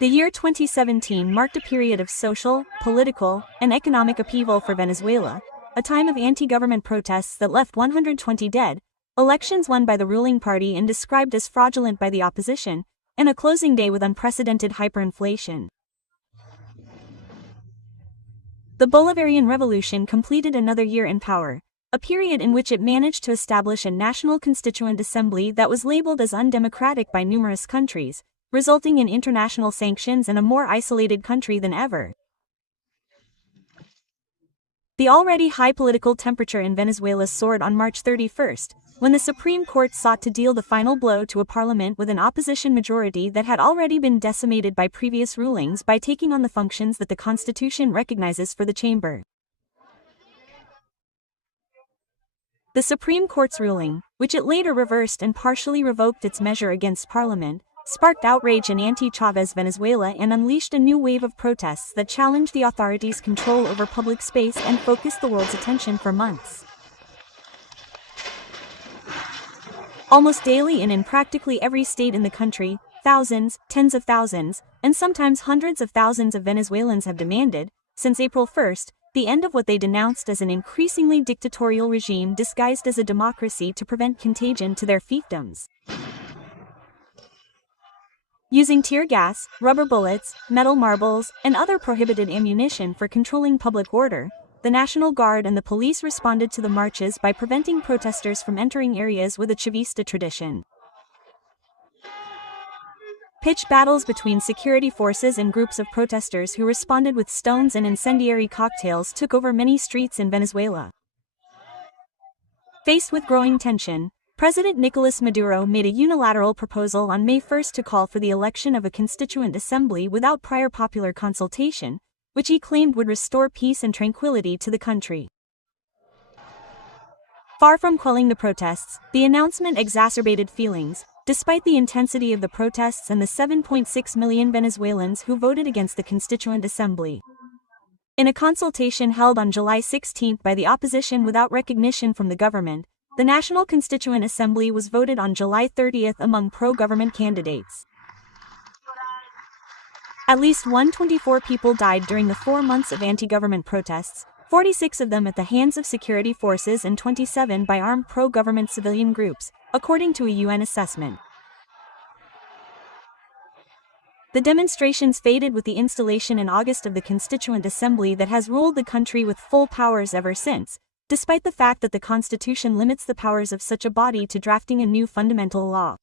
The year 2017 marked a period of social, political, and economic upheaval for Venezuela, a time of anti-government protests that left 120 dead, elections won by the ruling party and described as fraudulent by the opposition, and a closing day with unprecedented hyperinflation. The Bolivarian Revolution completed another year in power, a period in which it managed to establish a national constituent assembly that was labeled as undemocratic by numerous countries, resulting in international sanctions and a more isolated country than ever. The already high political temperature in Venezuela soared on March 31st, when the Supreme Court sought to deal the final blow to a parliament with an opposition majority that had already been decimated by previous rulings by taking on the functions that the Constitution recognizes for the chamber. The Supreme Court's ruling, which it later reversed and partially revoked its measure against Parliament, sparked outrage in anti-Chavez Venezuela and unleashed a new wave of protests that challenged the authorities' control over public space and focused the world's attention for months. Almost daily and in practically every state in the country, thousands, tens of thousands, and sometimes hundreds of thousands of Venezuelans have demanded, since April 1st, the end of what they denounced as an increasingly dictatorial regime disguised as a democracy to prevent contagion to their fiefdoms. Using tear gas, rubber bullets, metal marbles, and other prohibited ammunition for controlling public order, the National Guard and the police responded to the marches by preventing protesters from entering areas with a Chavista tradition. Pitched battles between security forces and groups of protesters who responded with stones and incendiary cocktails took over many streets in Venezuela. Faced with growing tension, President Nicolas Maduro made a unilateral proposal on May 1 to call for the election of a constituent assembly without prior popular consultation, which he claimed would restore peace and tranquility to the country. Far from quelling the protests, the announcement exacerbated feelings, despite the intensity of the protests and the 7.6 million Venezuelans who voted against the Constituent Assembly. In a consultation held on July 16 by the opposition without recognition from the government, the National Constituent Assembly was voted on July 30 among pro-government candidates. At least 124 people died during the 4 months of anti-government protests, 46 of them at the hands of security forces and 27 by armed pro-government civilian groups, according to a UN assessment. The demonstrations faded with the installation in August of the Constituent Assembly that has ruled the country with full powers ever since, despite the fact that the Constitution limits the powers of such a body to drafting a new fundamental law.